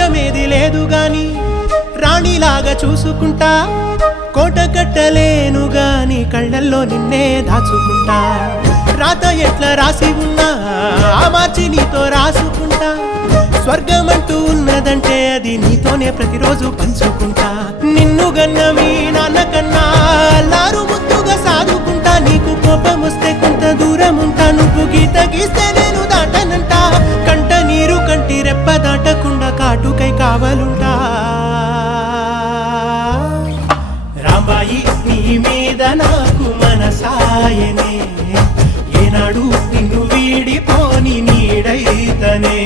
రాజ్యమేది లేదు గాని రాణిలాగా చూసుకుంటా కోట కట్టలేను గాని కళ్ళల్లో నిన్నే దాచుకుంటా రాత ఎట్లా రాసి ఉన్నా ఆ మార్చి నీతో రాసుకుంటా స్వర్గమంటూ ఉన్నదంటే అది నీతోనే ప్రతిరోజు పంచుకుంటా నిన్ను గన్న మీ నాన్నకన్నా అల్లారు ముద్దుగా సాదుకుంటా నీకు కోపం వస్తే కొంత దూరం ఉంటా నువ్వు గీత గీస్తే నేను దాటనంట కంట నీరు కంటి రెప్ప దాటకుండా కాటుకై కావలుంటా రాంబాయి నీ మీద నాకు మనసాయనే ఏనాడు నిన్ను వీడిపోని నీడైతనే